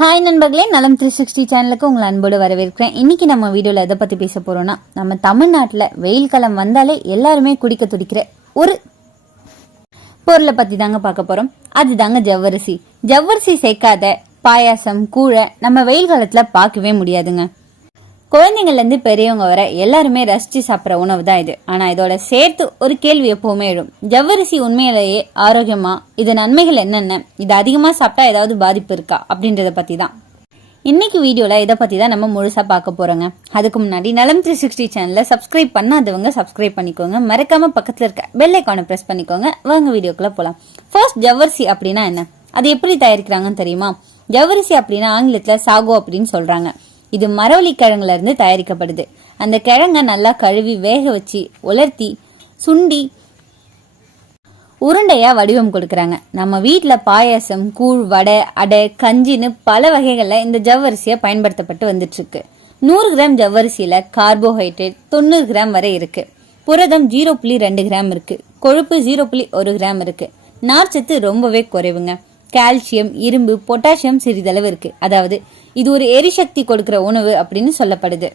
Hi நண்பர்களே. நலம் three sixty சேனலுக்கு உங்களை அன்போடு வரவேற்கிறேன். இன்றைக்கி நம்ம வீடியோவில் எதை பற்றி பேச போகிறோன்னா நம்ம தமிழ்நாட்டில் வெயில் காலம் வந்தாலே எல்லாருமே குடிக்க துடிக்கிற ஒரு பொருளை பற்றி தாங்க பார்க்க போகிறோம் அதுதாங்க ஜவ்வரிசி. ஜவ்வரிசி சேர்க்காத பாயாசம் கூழை நம்ம வெயில் காலத்தில் பார்க்கவே முடியாதுங்க. குழந்தைங்கள்லேருந்து பெரியவங்க வர எல்லாருமே ரசித்து சாப்பிட்ற உணவு தான் இது. ஆனால் இதோட சேர்த்து ஒரு கேள்வி எப்போவுமே எழும். ஜவ்வரிசி உண்மையிலேயே ஆரோக்கியமா? இது நன்மைகள் என்னென்ன? இது அதிகமாக சாப்பிட்டா ஏதாவது பாதிப்பு இருக்கா? அப்படின்றத பற்றி தான். இன்னைக்கு வீடியோவில் இதை பற்றி தான் நம்ம முழுசாக பார்க்க போகிறோங்க அதுக்கு முன்னாடி நலம் த்ரீ சிக்ஸ்டி சேனலில் சப்ஸ்கிரைப் பண்ணாதவங்க சப்ஸ்கிரைப் பண்ணிக்கோங்க. மறக்காமல் பக்கத்தில் இருக்க பெல் ஐக்கானை ப்ரெஸ் பண்ணிக்கோங்க. வாங்க வீடியோக்குள்ளே போகலாம் ஃபர்ஸ்ட் ஜவ்வரிசி அப்படின்னா என்ன? அது எப்படி தயாரிக்கிறாங்கன்னு தெரியுமா? ஜவ்வரிசி அப்படின்னா ஆங்கிலத்தில் சாகோ அப்படின்னு சொல்கிறாங்க இது மரவள்ளி கிழங்குல இருந்து தயாரிக்கப்படுது. அந்த கிழங்க நல்லா கழுவி வேக வச்சு உலர்த்தி சுண்டி உருண்டையாக வடிவம் கொடுக்குறாங்க. நம்ம வீட்டில் பாயாசம் கூழ் வடை அடை கஞ்சின்னு பல வகைகளில் இந்த ஜவ்வரிசியை பயன்படுத்தப்பட்டு வந்துட்டுருக்கு. நூறு கிராம் ஜவ்வரிசியில் கார்போஹைட்ரேட் தொண்ணூறு கிராம் வரை இருக்குது புரதம் ஜீரோ புள்ளி ரெண்டு கிராம் இருக்குது கொழுப்பு ஜீரோ புள்ளி ஒரு கிராம் இருக்குது நார்ச்சத்து ரொம்பவே குறைவுங்க. கால்சியம் இரும்பு பொட்டாசியம் சிறிதளவு இருக்கு அதாவது இது ஒரு எரிசக்தி கொடுக்கிற உணவு அப்படின்னு சொல்லப்படுது.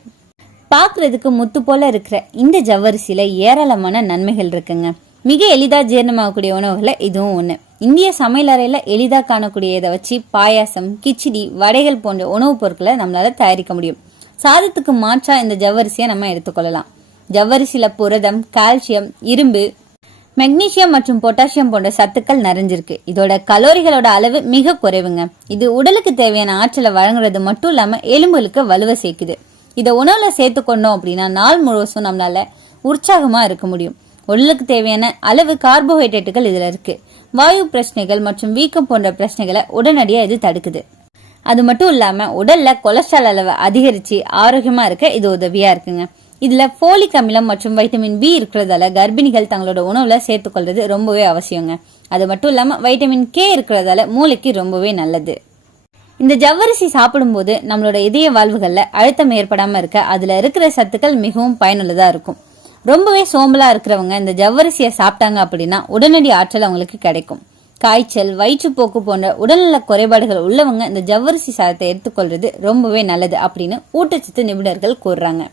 பார்க்கறதுக்கு முத்து போல இருக்கிற இந்த ஜவ்வரிசியில ஏராளமான நன்மைகள் இருக்குங்க. மிக எளிதா ஜீரணமாகக்கூடிய உணவுகளை இதுவும் ஒண்ணு. இந்திய சமையலறையில் எளிதா காணக்கூடிய இதை வச்சு பாயாசம் கிச்சடி வடைகள் போன்ற உணவுப் பொருட்களை நம்மளால தயாரிக்க முடியும். சாதத்துக்கு மாற்றா இந்த ஜவ்வரிசியை நம்ம எடுத்துக்கொள்ளலாம். ஜவ்வரிசியில் புரதம் கால்சியம் இரும்பு மெக்னீசியம் மற்றும் பொட்டாசியம் போன்ற சத்துக்கள் நிறைஞ்சிருக்கு. இதோட கலோரிகளோட அளவு மிக குறைவுங்க. இது உடலுக்கு தேவையான ஆற்றலை வழங்குறது மட்டும் இல்லாம எலும்புகளுக்கு வலுவை சேர்க்குது. இதை உணவுல சேர்த்துக்கொண்டோம் அப்படின்னா நாள் முழுவதும் நம்மளால உற்சாகமா இருக்க முடியும். உடலுக்கு தேவையான அளவு கார்போஹைட்ரேட்டுகள் இதுல இருக்கு. வாயு பிரச்சனைகள் மற்றும் வீக்கம் போன்ற பிரச்சனைகளை உடனடியா இது தடுக்குது. அது மட்டும் இல்லாம உடல்ல கொலஸ்ட்ரால் அளவை அதிகரிச்சு ஆரோக்கியமா இருக்க இது உதவியா இருக்குங்க. இதுல ஃபோலிக் அமிலம் மற்றும் வைட்டமின் பி இருக்கிறதால கர்ப்பிணிகள் தங்களோட உணவுல சேர்த்துக்கொள்றது ரொம்பவே அவசியங்க. அது மட்டும் இல்லாம வைட்டமின் கே இருக்கிறதால மூளைக்கு ரொம்பவே நல்லது. இந்த ஜவ்வரிசி சாப்பிடும்போது நம்மளோட இதய வாழ்வுகளில் அழுத்தம் ஏற்படாமல் இருக்க அதில் இருக்கிற சத்துக்கள் மிகவும் பயனுள்ளதாக இருக்கும். ரொம்பவே சோம்பலாக இருக்கிறவங்க இந்த ஜவ்வரிசியை சாப்பிட்டாங்க அப்படின்னா உடனடி ஆற்றல் அவங்களுக்கு கிடைக்கும். காய்ச்சல் வயிற்றுப்போக்கு போன்ற உடல்நல குறைபாடுகள் உள்ளவங்க இந்த ஜவ்வரிசி சாதத்தை எடுத்துக்கொள்வது ரொம்பவே நல்லது அப்படின்னு ஊட்டச்சத்து நிபுணர்கள் கூறுறாங்க.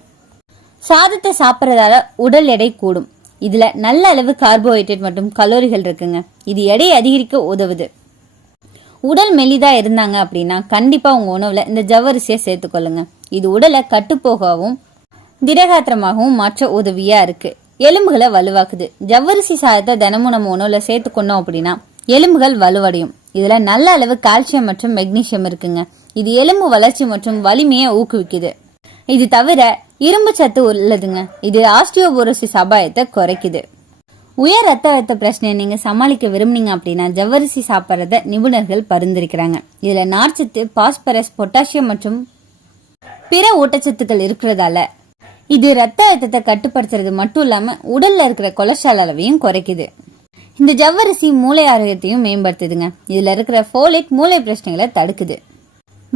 சாதத்தை சாப்பிட்றதால உடல் எடை கூடும். இதில் நல்ல அளவு கார்போஹைட்ரேட் மற்றும் கலோரிகள் இருக்குங்க. இது எடை அதிகரிக்க உதவுது. உடல் மெலிதாக இருந்தாங்க அப்படின்னா கண்டிப்பாக உங்கள் உணவில் இந்த ஜவ்வரிசியை சேர்த்துக்கொள்ளுங்க இது உடலை கட்டுப்போகவும் திடகாத்திரமாகவும் மாற்ற உதவியாக இருக்குது எலும்புகளை வலுவாக்குது. ஜவ்வரிசி சாதத்தை தினமும் நம்ம உணவில் சேர்த்துக்கொண்டோம் அப்படின்னா எலும்புகள் வலுவடையும். இதில் நல்ல அளவு கால்சியம் மற்றும் மெக்னீஷியம் இருக்குங்க. இது எலும்பு வளர்ச்சி மற்றும் வலிமையை ஊக்குவிக்குது. இது தவிர இரும்பு சத்து உள்ளதுங்க. இது ஆஸ்டியோபோரோசிஸ் அபாயத்தை குறைக்குது. உயர் ரத்த அழுத்த பிரச்சனையை நீங்க சமாளிக்க விரும்புனீங்க அப்படின்னா ஜவ்வரிசி சாப்பிட்றத நிபுணர்கள் பரிந்துரைக்கிறாங்க. இதுல நார்ச்சத்து பாஸ்பரஸ் பொட்டாசியம் மற்றும் பிற ஊட்டச்சத்துக்கள் இருக்கிறதால இது ரத்த அழுத்தத்தை கட்டுப்படுத்துறது மட்டும் இல்லாம உடல்ல இருக்கிற கொலஸ்ட்ரால் அளவையும் குறைக்குது. இந்த ஜவ்வரிசி மூளை ஆரோக்கியத்தையும் மேம்படுத்துதுங்க. இதுல இருக்கிற ஃபோலேட் மூளை பிரச்சனைகளை தடுக்குது.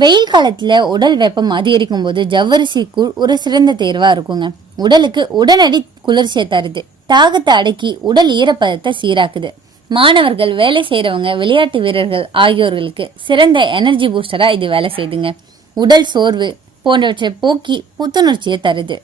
வெயில் காலத்துல உடல் வெப்பம் அதிகரிக்கும் போது ஜவ்வரிசி கூழ் ஒரு சிறந்த தேர்வா இருக்குங்க. உடலுக்கு உடனடி குளிர்ச்சியை தருது தாகத்தை அடக்கி உடல் ஈரப்பதத்தை சீராக்குது. மாணவர்கள் வேலை செய்யறவங்க விளையாட்டு வீரர்கள் ஆகியோர்களுக்கு சிறந்த எனர்ஜி பூஸ்டரா இது வேலை செய்யுதுங்க உடல் சோர்வு போன்றவற்றை போக்கி புத்துணர்ச்சியை தருது.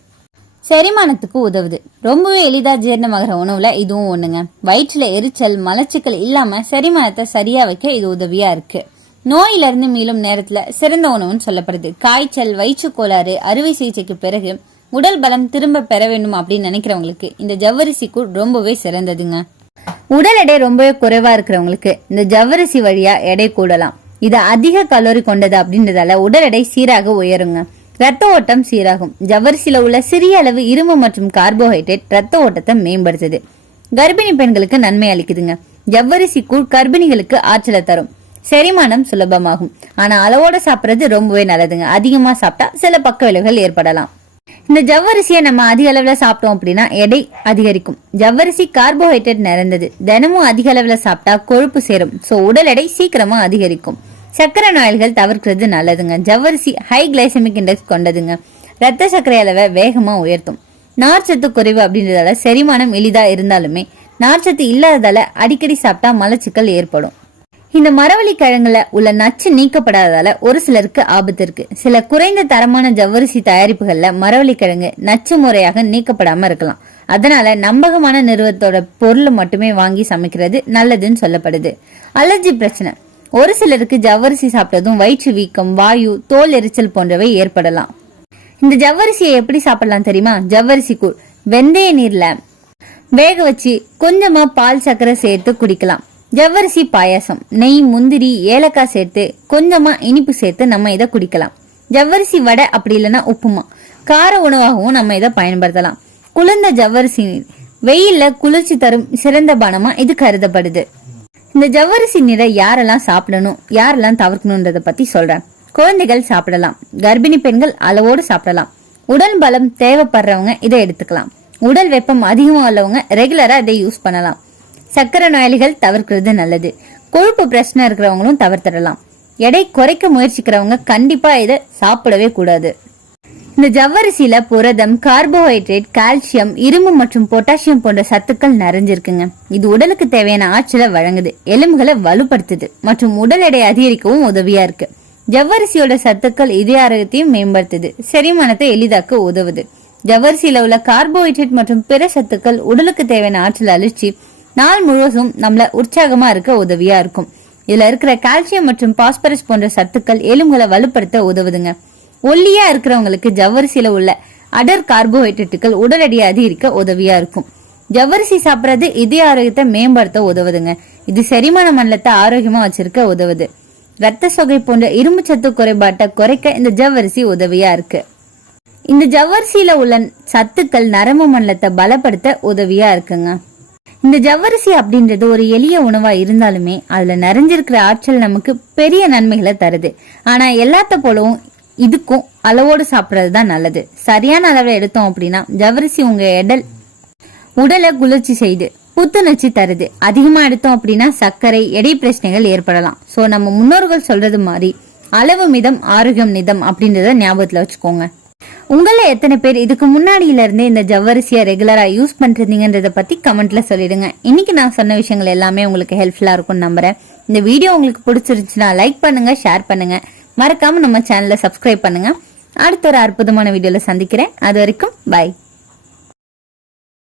செரிமானத்துக்கு உதவுது. ரொம்பவே எளிதா ஜீரணமாகிற உணவுல இதுவும் ஒண்ணுங்க. வயிற்றுல எரிச்சல் மலச்சிக்கல் இல்லாம செரிமானத்தை சரியா வைக்க இது உதவியா இருக்கு. நோயில இருந்து மீளும் நேரத்துல சிறந்த உணவுன்னு சொல்லப்படுது. காய்ச்சல் வயிற்று கோளாறு அறுவை சிகிச்சைக்கு பிறகு உடல் பலம் திரும்ப பெற வேண்டும் அப்படின்னு நினைக்கிறவங்களுக்கு இந்த ஜவ்வரிசி கூழ் ரொம்பவே சிறந்ததுங்க. உடல் எடை ரொம்பவே குறைவா இருக்கிறவங்களுக்கு இந்த ஜவ்வரிசி வழியா எடை கூடலாம். இது அதிக கலோரி கொண்டது அப்படின்றதால உடல் எடை சீராக உயருங்க. ரத்த ஓட்டம் சீராகும். ஜவ்வரிசியில உள்ள சிறிய அளவு இரும்பு மற்றும் கார்போஹைட்ரேட் ரத்த ஓட்டத்தை மேம்படுத்துது. கர்ப்பிணி பெண்களுக்கு நன்மை அளிக்குதுங்க. ஜவ்வரிசி கூழ் கர்ப்பிணிகளுக்கு ஆற்றலை தரும். செரிமானம் சுலபமாகும். ஆனா அளவோட சாப்பிடுறது ரொம்பவே நல்லதுங்க. அதிகமா சாப்பிட்டா சில பக்க விளைவுகள் ஏற்படலாம். இந்த ஜவ்வரிசியை நம்ம அதிக அளவுல சாப்பிட்டோம் அப்படின்னா எடை அதிகரிக்கும். ஜவ்வரிசி கார்போஹைட்ரேட் நிறைந்தது. தினமும் அதிக அளவுல சாப்பிட்டா கொழுப்பு சேரும். சோ உடல் எடை சீக்கிரமா அதிகரிக்கும். சர்க்கரை நோய்கள் தவிர்க்கிறது நல்லதுங்க. ஜவ்வரிசி ஹை கிளைசமிக் இண்டெக்ஸ் கொண்டதுங்க. ரத்த சர்க்கரை அளவை வேகமா உயர்த்தும். நார்ச்சத்து குறைவு அப்படின்றதால செரிமானம் எளிதா இருந்தாலுமே நார்ச்சத்து இல்லாததால அடிக்கடி சாப்பிட்டா மலச்சிக்கல் ஏற்படும். இந்த மரவள்ளி கிழங்குல உள்ள நச்சு நீக்கப்படாததால ஒரு சிலருக்கு ஆபத்து இருக்கு. சில குறைந்த தரமான ஜவ்வரிசி தயாரிப்புகள்ல மரவள்ளி கிழங்கு நச்சு முறையாக நீக்கப்படாம இருக்கலாம். அதனால நம்பகமான நிறுவனத்தோட பொருளை மட்டுமே வாங்கி சமைக்கிறது நல்லதுன்னு சொல்லப்படுது. அலர்ஜி பிரச்சனை. ஒரு சிலருக்கு ஜவ்வரிசி சாப்பிட்டதும் வயிற்று வீக்கம் வாயு தோல் எரிச்சல் போன்றவை ஏற்படலாம். இந்த ஜவ்வரிசியை எப்படி சாப்பிடலாம் தெரியுமா? ஜவ்வரிசி கூழ். வெந்தய நீர்ல வேக வச்சு கொஞ்சமா பால் சக்கரை சேர்த்து குடிக்கலாம். ஜவ்வரிசி பாயாசம் நெய் முந்திரி ஏலக்காய் சேர்த்து கொஞ்சமா இனிப்பு சேர்த்து நம்ம இதை குடிக்கலாம். ஜவ்வரிசி வடை அப்படி இல்லைன்னா உப்புமா. கார உணவாகவும் நம்ம இதை பயன்படுத்தலாம். குளிர்ந்த ஜவ்வரிசி நீர் வெயில்ல குளிர்ச்சி தரும் சிறந்த பானமா இது கருதப்படுது. இந்த ஜவ்வரிசி நீரை யாரெல்லாம் சாப்பிடணும் யாரெல்லாம் தவிர்க்கணுன்றத பத்தி சொல்றேன். குழந்தைகள் சாப்பிடலாம் கர்ப்பிணி பெண்கள் அளவோடு சாப்பிடலாம். உடல் பலம் தேவைப்படுறவங்க இதை எடுத்துக்கலாம். உடல் வெப்பம் அதிகமாக உள்ளவங்க ரெகுலரா இதை யூஸ் பண்ணலாம். சக்கரை நோயாளிகள் தவிர்க்கிறது நல்லது. கொழுப்பு பிரச்சனை இருக்கிறவங்களும் தவிர்த்திடலாம். எடை குறைக்க முயற்சிக்கிறவங்க கண்டிப்பா இதை சாப்பிடவே கூடாது. இந்த ஜவ்வரிசியில புரதம் கார்போஹைட்ரேட் கால்சியம் இரும்பு மற்றும் பொட்டாசியம் போன்ற சத்துக்கள் நிறைஞ்சிருக்குங்க. இது உடலுக்கு தேவையான ஆற்றலை வழங்குது எலும்புகளை வலுப்படுத்துது மற்றும் உடல் எடை அதிகரிக்கவும் உதவியா இருக்கு. ஜவ்வரிசியோட சத்துக்கள் இதய ஆரோக்கியத்தையும் மேம்படுத்துது செரிமானத்தை எளிதாக்க உதவுது. ஜவ்வரிசியில உள்ள கார்போஹைட்ரேட் மற்றும் பிற சத்துக்கள் உடலுக்கு தேவையான ஆற்றல் அழிச்சு நாள் முழுவதும் நம்மள உற்சாகமா இருக்க உதவியா இருக்கும். இதுல இருக்கிற கால்சியம் மற்றும் பாஸ்பரஸ் போன்ற சத்துக்கள் எலும்புகளை வலுப்படுத்த உதவுதுங்க. ஒல்லியா இருக்கிறவங்களுக்கு ஜவ்வரிசியில உள்ள அடர் கார்போஹைட்ரேட்டுகள் உடலடியாக அதிகரிக்க உதவியா இருக்கும். ஜவ்வரிசி சாப்பிட்றது இதய ஆரோக்கியத்தை மேம்படுத்த உதவுதுங்க. இது செரிமான மண்டலத்தை ஆரோக்கியமா வச்சிருக்க உதவுது. ரத்த சொகை போன்ற இரும்பு சத்து குறைபாட்டை குறைக்க இந்த ஜவ்வரிசி உதவியா இருக்கு. இந்த ஜவ்வரிசியில உள்ள சத்துக்கள் நரம்பு மண்டலத்தை பலப்படுத்த உதவியா இருக்குங்க. இந்த ஜவ்வரிசி அப்படின்றது ஒரு எளிய உணவா இருந்தாலுமே அதுல நிறைஞ்சிருக்கிற ஆற்றல் நமக்கு பெரிய நன்மைகளை தருது. ஆனா எல்லாத்த போலவும் இதுக்கும் அளவோடு சாப்பிட்றது தான் நல்லது. சரியான அளவில் எடுத்தோம் அப்படின்னா ஜவ்வரிசி உங்க எடல் உடலை குளிர்ச்சி செய்து புத்துணர்ச்சி தருது. அதிகமா எடுத்தோம் அப்படின்னா சர்க்கரை எடை பிரச்சனைகள் ஏற்படலாம். சோ நம்ம முன்னோர்கள் சொல்றது மாதிரி அளவு மிதம் ஆரோக்கியம் நிதம் அப்படின்றத ஞாபகத்துல வச்சுக்கோங்க. உங்கள எத்தனை பேர் இதுக்கு முன்னாடியில இருந்தே இந்த ஜவ்வரிசியை ரெகுலரா யூஸ் பண்றீங்கன்றத பத்தி கமெண்ட்ல சொல்லிடுங்க. இன்னைக்கு நான் சொன்ன விஷயங்கள் எல்லாமே உங்களுக்கு ஹெல்ப்ஃபுல்லா இருக்கும்னு நம்புறேன். இந்த வீடியோ உங்களுக்கு பிடிச்சிருந்துச்சுன்னா லைக் பண்ணுங்க ஷேர் பண்ணுங்க. மறக்காம நம்ம சேனலை சப்ஸ்கிரைப் பண்ணுங்க. அடுத்த ஒரு அற்புதமான வீடியோல சந்திக்கிறேன். அது வரைக்கும் பை